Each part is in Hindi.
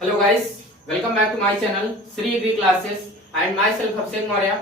Hello guys, welcome back to my channel Shri agri classes and myself Abhishek Maurya.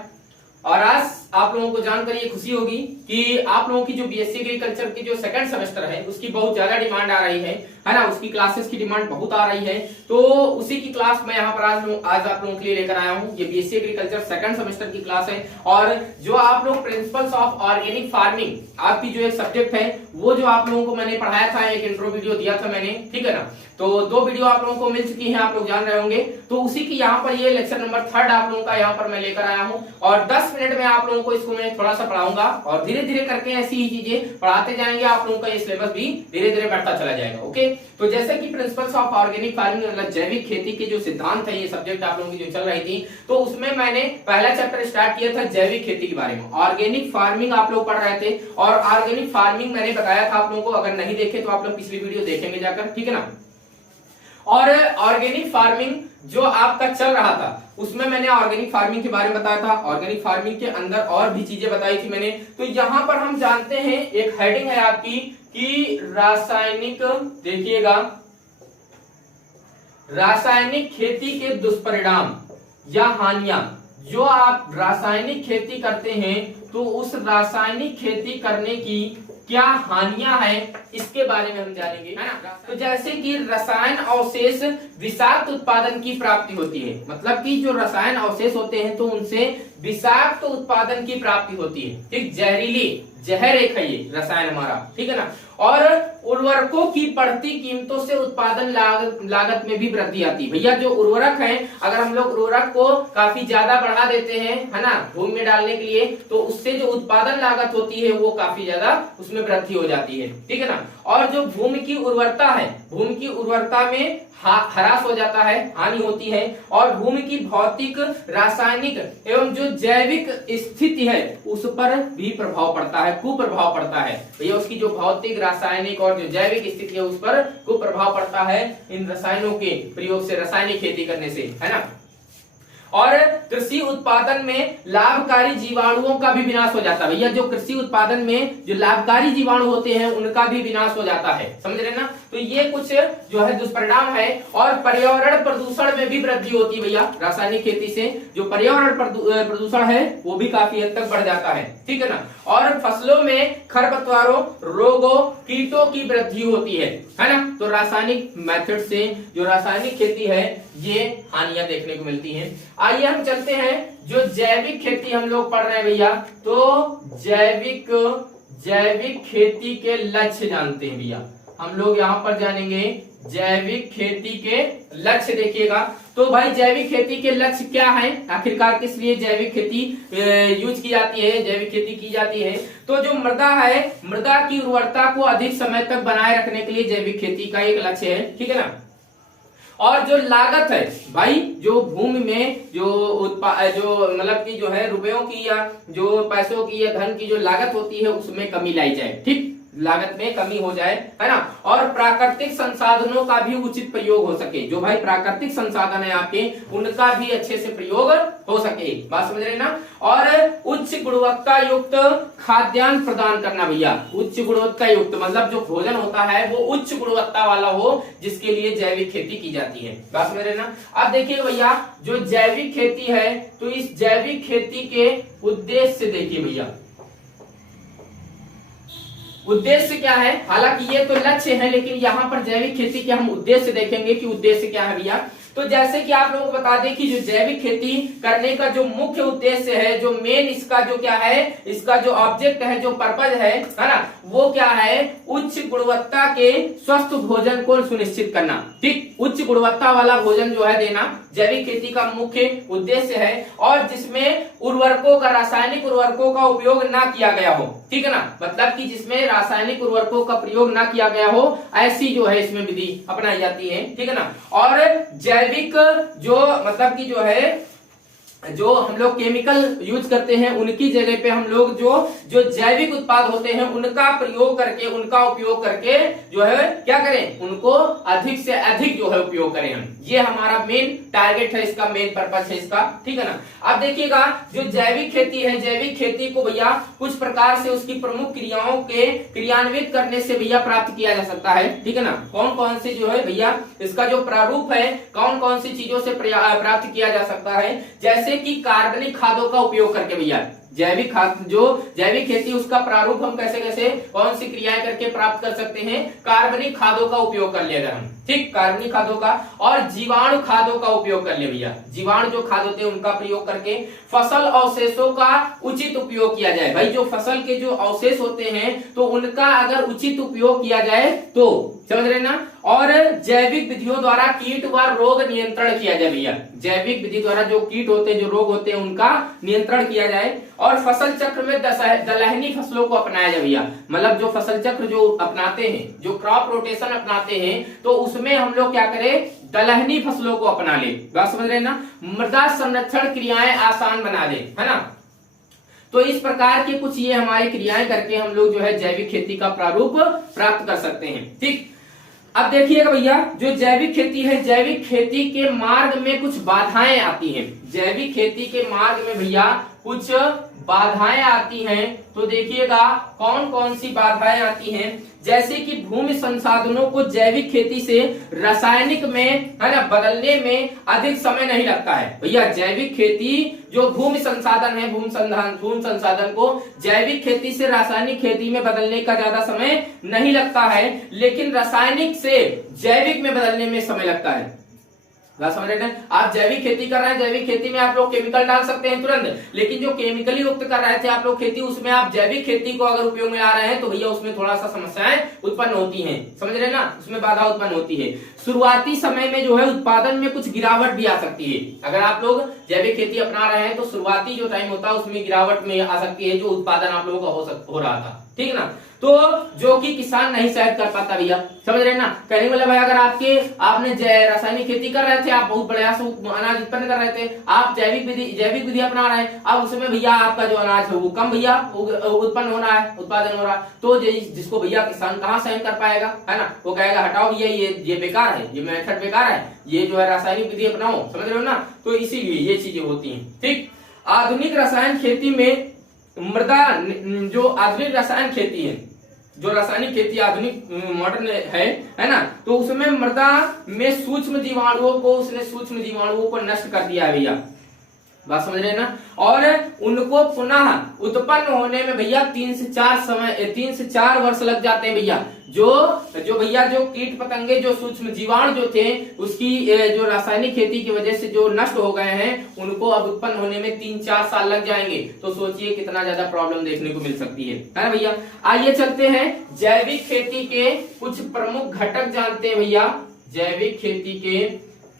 और आज आप लोगों को जानकर ये खुशी होगी कि आप लोगों की जो बीएससी एग्रीकल्चर की जो सेकंड सेमेस्टर है उसकी बहुत ज्यादा डिमांड आ रही है ना। उसकी क्लासेस की डिमांड बहुत आ रही है, तो उसी की क्लास मैं यहाँ पर आज आप लोगों के लिए लेकर आया हूँ। ये बीएससी एग्रीकल्चर सेकंड सेमेस्टर की क्लास है और जो आप लोग प्रिंसिपल्स ऑफ ऑर्गेनिक फार्मिंग आपकी जो एक सब्जेक्ट है वो जो आप लोगों को मैंने पढ़ाया था, एक इंट्रो वीडियो दिया था मैंने, ठीक है ना। तो 2 वीडियो आप लोगों को मिल चुकी हैं, आप लोग जान रहे होंगे। तो उसी की यहाँ पर ये लेक्चर नंबर 3 आप लोगों का यहाँ पर मैं लेकर आया हूँ और 10 मिनट में आप लोगों को इसको मैं थोड़ा सा पढ़ाऊंगा और धीरे धीरे करके ऐसी ही चीजें पढ़ाते जाएंगे। आप लोगों का ये सिलेबस भी धीरे धीरे बढ़ता चला जाएगा। ओके, तो जैसे कि प्रिंसिपल्स ऑफ ऑर्गेनिक फार्मिंग मतलब जैविक खेती के जो सिद्धांत है, ये सब्जेक्ट आप लोगों की जो चल रही थी, तो उसमें मैंने पहला चैप्टर स्टार्ट किया था जैविक खेती के बारे में। ऑर्गेनिक फार्मिंग आप लोग पढ़ रहे थे और ऑर्गेनिक फार्मिंग मैंने बताया था आप लोगों को, अगर नहीं देखे तो आप लोग पिछली वीडियो देखेंगे जाकर, ठीक है ना। और ऑर्गेनिक फार्मिंग जो आपका चल रहा था उसमें मैंने ऑर्गेनिक फार्मिंग के बारे में बताया था। ऑर्गेनिक फार्मिंग के अंदर और भी चीजें बताई थी मैंने। तो यहां पर हम जानते हैं एक हेडिंग है आपकी कि रासायनिक, देखिएगा, रासायनिक खेती के दुष्परिणाम या हानियां। जो आप रासायनिक खेती करते हैं तो उस रासायनिक खेती करने की क्या हानियां हैं इसके बारे में हम जानेंगे, है ना। तो जैसे कि रसायन अवशेष विषाक्त उत्पादन की प्राप्ति होती है, मतलब कि जो रसायन अवशेष होते हैं तो उनसे विषाक्त उत्पादन की प्राप्ति होती है, ठीक। जहरीली जहर एक है ये रसायन हमारा, ठीक है ना। और उर्वरकों की बढ़ती कीमतों से उत्पादन लागत में भी वृद्धि आती है। भैया जो उर्वरक है, अगर हम लोग उर्वरक को काफी ज्यादा बढ़ा देते हैं, है ना, भूमि में डालने के लिए, तो उससे जो उत्पादन लागत होती है वो काफी ज्यादा उसमें वृद्धि हो जाती है, ठीक है ना। और जो भूमि की उर्वरता है, भूमि की उर्वरता में ह्रास हो जाता है, हानि होती है। और भूमि की भौतिक, रासायनिक एवं जो जैविक स्थिति है उस पर भी प्रभाव पड़ता है, कुप्रभाव पड़ता है। भैया उसकी जो भौतिक, रासायनिक और जो जैविक स्थिति है उस पर कुप्रभाव पड़ता है इन रसायनों के प्रयोग से, रासायनिक खेती करने से, है ना। और कृषि उत्पादन में लाभकारी जीवाणुओं का भी विनाश हो जाता है। भैया जो कृषि उत्पादन में जो लाभकारी जीवाणु होते हैं उनका भी विनाश हो जाता है, समझ रहे ना। तो ये कुछ जो है दुष्परिणाम है। और पर्यावरण प्रदूषण में भी वृद्धि होती है भैया रासायनिक खेती से। जो पर्यावरण प्रदूषण है वो भी काफी हद तक बढ़ जाता है, ठीक है ना। और फसलों में खरपतवारों, रोगों, कीटों की वृद्धि होती है ना। तो रासायनिक मेथड से जो रासायनिक खेती है ये हानियां देखने को मिलती हैं। आइए हम चलते हैं जो जैविक खेती हम लोग पढ़ रहे हैं भैया। तो जैविक खेती के लक्ष्य जानते हैं भैया हम लोग, यहाँ पर जानेंगे जैविक खेती के लक्ष्य। देखिएगा तो भाई जैविक खेती के लक्ष्य क्या है, आखिरकार किस लिए जैविक खेती यूज की जाती है, जैविक खेती की जाती है। तो जो मृदा है, मृदा की उर्वरता को अधिक समय तक बनाए रखने के लिए जैविक खेती का एक लक्ष्य है, ठीक है ना। और जो लागत है भाई, जो भूमि में जो मतलब की जो है रुपयों की या जो पैसों की या धन की जो लागत होती है उसमें कमी लाई जाए, ठीक, लागत में कमी हो जाए, है ना। और प्राकृतिक संसाधनों का भी उचित प्रयोग हो सके। जो भाई प्राकृतिक संसाधन है आपके उनका भी अच्छे से प्रयोग हो सके, बात समझ रहे ना। और उच्च गुणवत्ता युक्त खाद्यान्न प्रदान करना भैया। उच्च गुणवत्ता युक्त मतलब जो भोजन होता है वो उच्च गुणवत्ता वाला हो, जिसके लिए जैविक खेती की जाती है, बात समझ रहे ना। अब देखिए भैया जो जैविक खेती है तो इस जैविक खेती के उद्देश्य देखिए भैया, उद्देश्य क्या है। हालांकि ये तो लक्ष्य है लेकिन यहाँ पर जैविक खेती के हम उद्देश्य देखेंगे कि उद्देश्य क्या है भैया। तो जैसे कि आप लोगों को बता दें कि जो जैविक खेती करने का जो मुख्य उद्देश्य है, जो मेन इसका जो क्या है, इसका जो ऑब्जेक्ट है, जो पर्पज है ना, वो क्या है, उच्च गुणवत्ता के स्वस्थ भोजन को सुनिश्चित करना, ठीक। उच्च गुणवत्ता वाला भोजन जो है देना जैविक खेती का मुख्य उद्देश्य है। और जिसमें उर्वरकों का, रासायनिक उर्वरकों का उपयोग ना किया गया हो, ठीक है ना। मतलब कि जिसमें रासायनिक उर्वरकों का प्रयोग ना किया गया हो ऐसी जो है इसमें विधि अपनाई जाती है, ठीक है ना। और जैविक जो मतलब कि जो है जो हम लोग केमिकल यूज करते हैं उनकी जगह पे हम लोग जो जो जैविक उत्पाद होते हैं उनका प्रयोग करके, उनका उपयोग करके जो है क्या करें, उनको अधिक से अधिक जो है उपयोग करें हम। ये हमारा मेन टारगेट है, इसका मेन पर्पस है इसका, ठीक है ना। अब देखिएगा जो जैविक खेती है, जैविक खेती को भैया कुछ प्रकार से उसकी प्रमुख क्रियाओं के क्रियान्वित करने से भैया प्राप्त किया जा सकता है, ठीक है ना। कौन कौन से जो है भैया इसका जो प्रारूप है, कौन कौन सी चीजों से प्राप्त किया जा सकता है, जैसे कि कार्बनिक खादों का उपयोग करके भैया जैविक खाद, जो जैविक खेती उसका प्रारूप हम कैसे कैसे कौन सी क्रियाएं करके प्राप्त कर सकते हैं, कार्बनिक खादों का उपयोग कर लिया अगर हम, ठीक, कार्बनिक खादों का, और जीवाणु खादों का उपयोग कर ले भैया, जीवाणु जो खाद होते हैं उनका प्रयोग करके फसल अवशेषों का उचित उपयोग किया जाए। भाई जो फसल के जो अवशेष होते हैं तो उनका अगर उचित उपयोग किया जाए तो, समझ रहे ना। और जैविक विधियों द्वारा कीट व रोग नियंत्रण किया जाए भैया, जैविक विधि द्वारा जो कीट होते हैं, जो रोग होते हैं उनका नियंत्रण किया जाए। और फसल चक्र में दलहनी फसलों को अपनाया जाए भैया, मतलब जो फसल चक्र जो अपनाते हैं, जो क्रॉप रोटेशन अपनाते हैं, तो उसमें हम लोग क्या करें, दलहनी फसलों को अपना ले। बात समझ रहे ना। मृदा संरक्षण क्रियाएं आसान बना दे, है ना। तो इस प्रकार की कुछ ये हमारी क्रियाएं करके हम लोग जो है जैविक खेती का प्रारूप प्राप्त कर सकते हैं, ठीक। अब देखिएगा भैया जो जैविक खेती है, जैविक खेती के मार्ग में कुछ बाधाएं आती हैं, जैविक खेती के मार्ग में भैया कुछ बाधाएं आती हैं। तो देखिएगा कौन कौन सी बाधाएं आती हैं, जैसे कि भूमि संसाधनों को जैविक खेती से रासायनिक में, है ना, बदलने में अधिक समय नहीं लगता है भैया। जैविक खेती जो भूमि संसाधन है, भूमि संसाधन को जैविक खेती से रासायनिक खेती में बदलने का ज्यादा समय नहीं लगता है, लेकिन रासायनिक से जैविक में बदलने में समय लगता है। समझ रहे हैं। आप जैविक खेती कर रहे हैं, जैविक खेती में आप लोग केमिकल डाल सकते हैं तुरंत, लेकिन जो केमिकली युक्त कर रहे थे आप लोग खेती, उसमें आप जैविक खेती को अगर उपयोग में ला रहे हैं तो भैया उसमें थोड़ा सा समस्याएं उत्पन्न होती हैं, समझ रहे हैं ना, उसमें बाधा उत्पन्न होती है। शुरुआती समय में जो है उत्पादन में कुछ गिरावट भी आ सकती है। अगर आप लोग जैविक खेती अपना रहे हैं तो शुरुआती जो टाइम होता है उसमें गिरावट में आ सकती है, जो उत्पादन आप लोगों का हो रहा था, ठीक है ना। तो जो कि किसान नहीं शायद कर पाता भैया, समझ रहे ना। कहने वाला भाई अगर आपने रासायनिक खेती कर रहे थे, आप बहुत बढ़िया से अनाज उत्पन्न कर रहे थे, आप जैविक विधि अपना रहे हैं, अब उसमें भैया आपका जो अनाज है वो कम भैया उत्पन्न हो रहा है, उत्पादन हो रहा है, तो जिसको भैया किसान कहाँ सहन कर पाएगा, है ना। वो कहेगा हटाओ भैया ये बेकार है, ये मेथड बेकार है, ये जो है रासायनिक विधि अपनाओ, समझ रहे हो ना। तो इसीलिए ये चीजें होती हैं, ठीक। आधुनिक रसायन खेती में मृदा, जो आधुनिक रसायन खेती है, जो रासायनिक खेती आधुनिक मॉडर्न है ना, तो उसमें मृदा में सूक्ष्म जीवाणुओं को, उसने सूक्ष्म जीवाणुओं को नष्ट कर दिया है भैया, बात समझ रहे हैं ना। और उनको पुनः उत्पन्न होने में भैया 3 से 4 वर्ष लग जाते हैं भैया। जो भैया जो कीट पतंगे, जो सूक्ष्म जीवाणु जो थे उसकी जो रासायनिक खेती की वजह से जो नष्ट हो गए हैं, उनको अब उत्पन्न होने में 3-4 साल लग जाएंगे। तो सोचिए कितना ज्यादा प्रॉब्लम देखने को मिल सकती है ना भैया। आइए चलते हैं जैविक खेती के कुछ प्रमुख घटक जानते हैं भैया। जैविक खेती के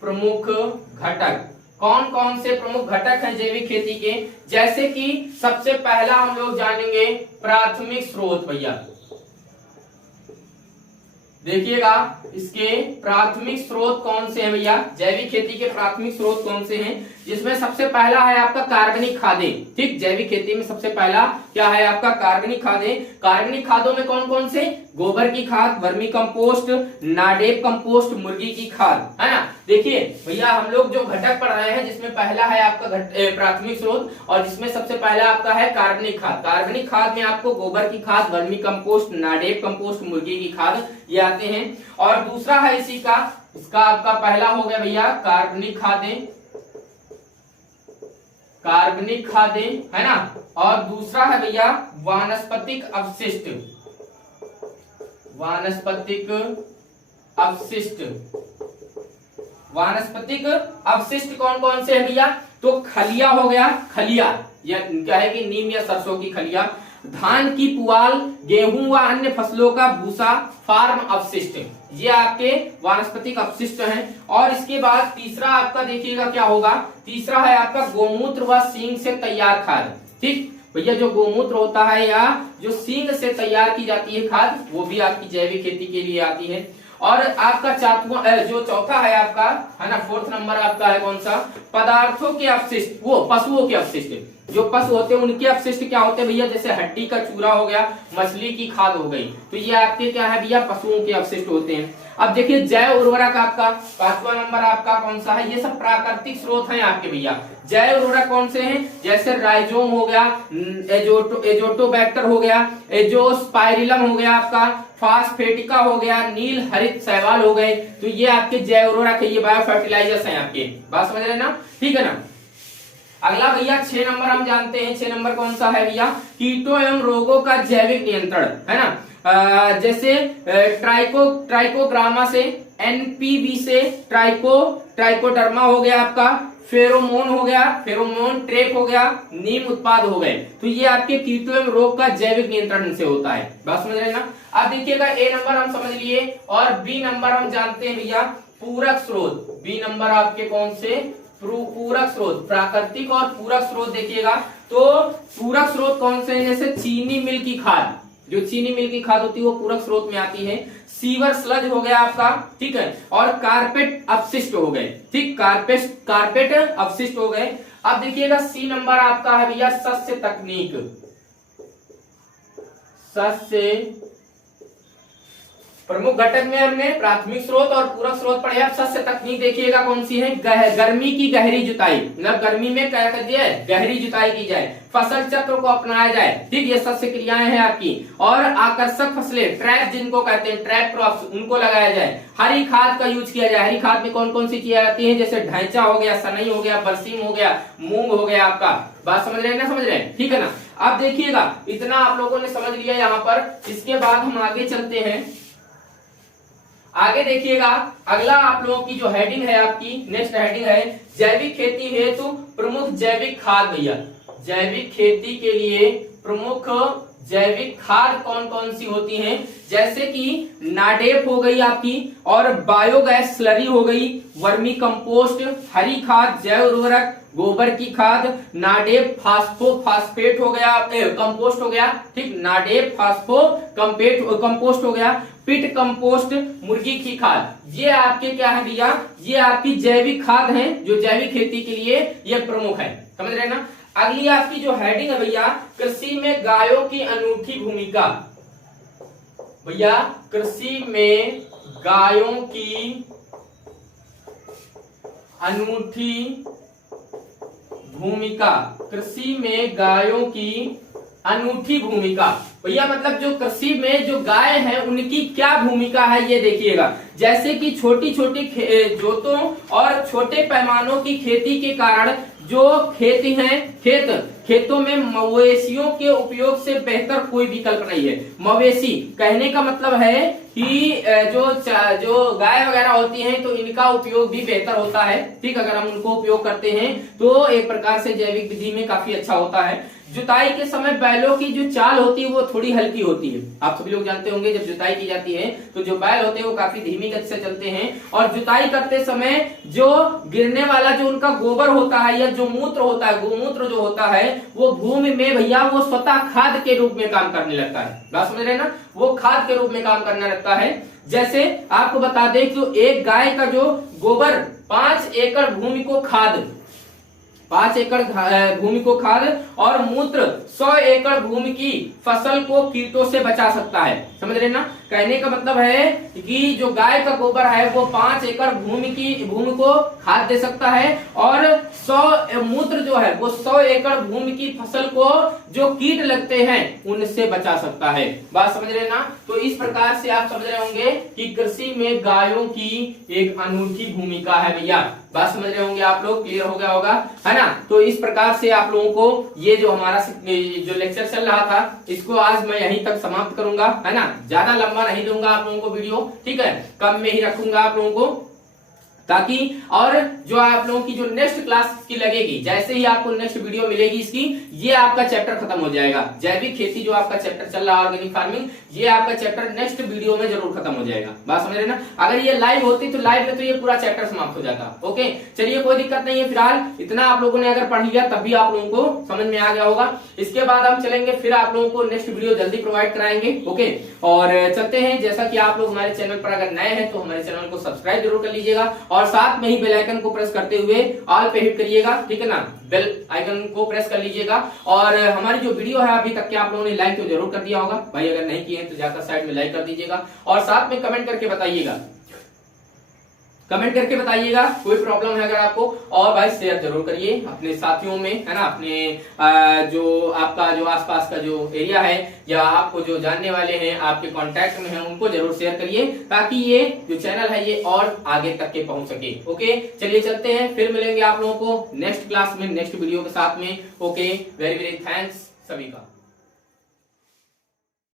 प्रमुख घटक कौन कौन से प्रमुख घटक हैं जैविक खेती के, जैसे कि सबसे पहला हम लोग जानेंगे प्राथमिक स्रोत भैया। देखिएगा इसके प्राथमिक स्रोत कौन से हैं भैया, जैविक खेती के प्राथमिक स्रोत कौन से हैं, जिसमें सबसे पहला है आपका कार्बनिक खादें, ठीक। जैविक खेती में सबसे पहला क्या है आपका कार्बनिक खादें। कार्बनिक खादों में कौन कौन से, गोबर की खाद, वर्मी कंपोस्ट, नाडेप कंपोस्ट, मुर्गी की खाद, है ना। देखिए भैया हम लोग जो घटक पढ़ रहे हैं जिसमें पहला है आपका प्राथमिक स्रोत, और जिसमें सबसे पहला आपका है कार्बनिक खाद। कार्बनिक खाद में आपको गोबर की खाद, वर्मी कंपोस्ट, नाडेप कंपोस्ट, मुर्गी की खाद ये आते हैं। और दूसरा है इसी का, इसका आपका पहला हो गया भैया कार्बनिक खादें, कार्बनिक खादें, है ना। और दूसरा है भैया वानस्पतिक अपशिष्ट, वानस्पतिक अपशिष्ट। वानस्पतिक अपशिष्ट कौन कौन से है भैया, तो खलिया हो गया, खलिया या क्या है कि नीम या सरसों की खलिया, धान की पुआल, गेहूं व अन्य फसलों का भूसा, फार्म अपशिष्ट, ये आपके वानस्पतिक अपशिष्ट हैं। और इसके बाद तीसरा आपका देखिएगा क्या होगा, तीसरा है आपका गोमूत्र व सींग से तैयार खाद, ठीक भैया। जो गोमूत्र होता है या जो सींग से तैयार की जाती है खाद, वो भी आपकी जैविक खेती के लिए आती है। और आपका जो चौथा है आपका, है ना, फोर्थ नंबर आपका है कौन सा, पदार्थों के अपशिष्ट, वो पशुओं के अपशिष्ट। जो पशु होते हैं उनके अपशिष्ट क्या होते हैं भैया, जैसे हड्डी का चूरा हो गया, मछली की खाद हो गई, तो ये आपके क्या है भैया, पशुओं के अपशिष्ट होते हैं। अब देखिए जैव उर्वरक आपका पांचवा नंबर आपका कौन सा है, ये सब प्राकृतिक स्रोत हैं आपके भैया। जैव उर्वरक कौन से हैं, जैसे राइजोम हो गया, एजोटोबैक्टर हो गया, एजोस्पाइरिलम हो गया आपका, फास्फेटिका हो गया, नील हरित शैवाल हो गए, तो ये आपके जैव उर्वरक है, ये बायो फर्टिलाइजर्स हैं आपके। बात समझ रहे ना, ठीक है ना। अगला भैया 6 नंबर हम जानते हैं, 6 नंबर कौन सा है भैया, कीटों एवं रोगों का जैविक नियंत्रण, है ना। जैसे ट्राइकोग्रामा से, एनपीवी से ट्राइकोडर्मा हो गया आपका, फेरोमोन हो गया, फेरोमोन ट्रैप हो गया, नीम उत्पाद हो गए, तो ये आपके कीटों एवं रोग का जैविक नियंत्रण से होता है। बात समझ रहे ना। अब देखिएगा ए नंबर हम समझ लिए, और बी नंबर हम जानते हैं भैया पूरक स्रोत। बी नंबर आपके कौन से, पूरक स्रोत, प्राकृतिक और पूरक स्रोत। देखिएगा तो पूरक स्रोत कौन से हैं, जैसे चीनी मिल की खाद, जो चीनी मिल की खाद होती है वो पूरक स्रोत में आती है। सीवर स्लज हो गया आपका, ठीक है, और कारपेट अपशिष्ट हो गए, ठीक, कारपेट अपशिष्ट हो गए। अब देखिएगा सी नंबर आपका है भैया सस्य तकनीक। सस्य प्रमुख घटक में हमने प्राथमिक स्रोत और पूरक स्रोत पढ़े। अब सस्य तकनीक देखिएगा कौन सी है, गर्मी की गहरी जुताई, मतलब गर्मी में क्या कर दिया है, गहरी जुताई की जाए, फसल चक्र को अपनाया जाए, ठीक, ये सस्य क्रियाएं हैं आपकी। और आकर्षक फसलें, ट्रैप जिनको कहते हैं, ट्रैप क्रॉप्स, उनको लगाया जाए। हरी खाद का यूज किया जाए। हरी खाद में कौन कौन सी चीजें आती है, जैसे ढैंचा हो गया, सनई हो गया, बरसीम हो गया, मूंग हो गया आपका। बात समझ रहे हैं ना, समझ रहे हैं, ठीक है ना। अब देखिएगा इतना आप लोगों ने समझ लिया यहाँ पर। इसके बाद हम आगे चलते हैं। आगे देखिएगा अगला आप लोगों की जो हेडिंग है आपकी, नेक्स्ट हेडिंग है जैविक खेती हेतु प्रमुख जैविक खाद। भैया जैविक खेती के लिए प्रमुख जैविक खाद कौन कौन सी होती हैं, जैसे कि नाडेप हो गई आपकी, और बायोगैस स्लरी हो गई, वर्मी कंपोस्ट, हरी खाद, जैव उर्वरक, गोबर की खाद, नाडेप फास्फेट हो गया, कंपोस्ट हो गया, ठीक, नाडेप कंपोस्ट हो गया, पिट कंपोस्ट, मुर्गी की खाद। ये आपके क्या है भैया, ये आपकी जैविक खाद हैं जो जैविक खेती के लिए ये प्रमुख है। समझ रहे ना। अगली आपकी जो हेडिंग है भैया, कृषि में गायों की अनूठी भूमिका। भैया कृषि में गायों की अनूठी भूमिका, कृषि में गायों की अनूठी भूमिका। भैया मतलब जो कृषि में जो गाय है उनकी क्या भूमिका है ये देखिएगा। जैसे कि छोटी छोटी जोतों और छोटे पैमानों की खेती के कारण जो खेती है, खेतों में मवेशियों के उपयोग से बेहतर कोई विकल्प नहीं है। मवेशी कहने का मतलब है कि जो गाय वगैरह होती हैं तो इनका उपयोग भी बेहतर होता है, ठीक, अगर हम उनको उपयोग करते हैं तो एक प्रकार से जैविक विधि में काफी अच्छा होता है। जुताई के समय बैलों की जो चाल होती है वो थोड़ी हल्की होती है। आप सभी लोग जानते होंगे जब जुताई की जाती है तो जो बैल होते हैं वो काफी धीमी गति से चलते हैं, और जुताई करते समय जो गिरने वाला जो उनका गोबर होता है या जो मूत्र होता है, गोमूत्र जो होता है, वो भूमि में भैया वो स्वतः खाद के रूप में काम करने लगता है। बात समझ रहे हैं ना, वो खाद के रूप में काम करने लगता है। जैसे आपको बता दें कि एक गाय का जो गोबर 5 एकड़ भूमि को खाद, 5 एकड़ भूमि को खाद और मूत्र 100 एकड़ भूमि की फसल को कीटों से बचा सकता है। समझ रहे ना, कहने का मतलब है कि जो गाय का गोबर है वो 5 एकड़ भूमि को खाद दे सकता है, और 100 मूत्र जो है वो 100 एकड़ भूमि की फसल को जो कीट लगते हैं उनसे बचा सकता है। बात समझ रहे ना। तो इस प्रकार से आप समझ रहे होंगे कि कृषि में गायों की एक अनूठी भूमिका है। भैया बात समझ रहे होंगे आप लोग, क्लियर हो गया होगा, है ना। तो इस प्रकार से आप लोगों को ये जो हमारा जो लेक्चर चल रहा था इसको आज मैं यहीं तक समाप्त करूंगा, है ना। ज्यादा लंबा नहीं दूंगा आप लोगों को वीडियो, ठीक है, कम में ही रखूंगा आप लोगों को। ताकि और जो आप लोगों की जो नेक्स्ट क्लास की लगेगी, जैसे ही आपको नेक्स्ट वीडियो मिलेगी इसकी, ये आपका चैप्टर खत्म हो जाएगा। जैविक खेती जो आपका चैप्टर चल रहा है ऑर्गेनिक फार्मिंग, ये आपका चैप्टर नेक्स्ट वीडियो में जरूर खत्म हो जाएगा। बात समझ रहे ना? अगर ये लाइव होती तो लाइव में तो ये पूरा चैप्टर समाप्त हो जाता। ओके, चलिए कोई दिक्कत नहीं है। फिलहाल इतना आप लोगों ने अगर पढ़ लिया तब भी आप लोगों को समझ में आ गया होगा। इसके बाद हम चलेंगे, फिर आप लोगों को नेक्स्ट वीडियो जल्दी प्रोवाइड कराएंगे। ओके, और चलते हैं। जैसा कि आप लोग हमारे चैनल पर अगर नए हैं तो हमारे चैनल को सब्सक्राइब जरूर कर लीजिएगा और साथ में ही बेल आइकन को प्रेस करते हुए ऑल पे हिट करिएगा, ठीक है ना? बेल आइकन को प्रेस कर लीजिएगा। और हमारी जो वीडियो है अभी तक के आप लोगों ने लाइक तो जरूर कर दिया होगा भाई, अगर नहीं किए तो जाकर साइड में लाइक कर दीजिएगा और साथ में कमेंट करके बताइएगा, कमेंट करके बताइएगा कोई प्रॉब्लम है अगर आपको। और भाई शेयर जरूर करिए अपने साथियों में, है ना? अपने जो आपका जो आसपास का जो एरिया है या आपको जो जानने वाले हैं, आपके कांटेक्ट में हैं, उनको जरूर शेयर करिए ताकि ये जो चैनल है ये और आगे तक के पहुंच सके। ओके, चलिए चलते हैं, फिर मिलेंगे आप लोगों को नेक्स्ट क्लास में नेक्स्ट वीडियो के साथ में। ओके, वेरी वेरी थैंक्स सभी का।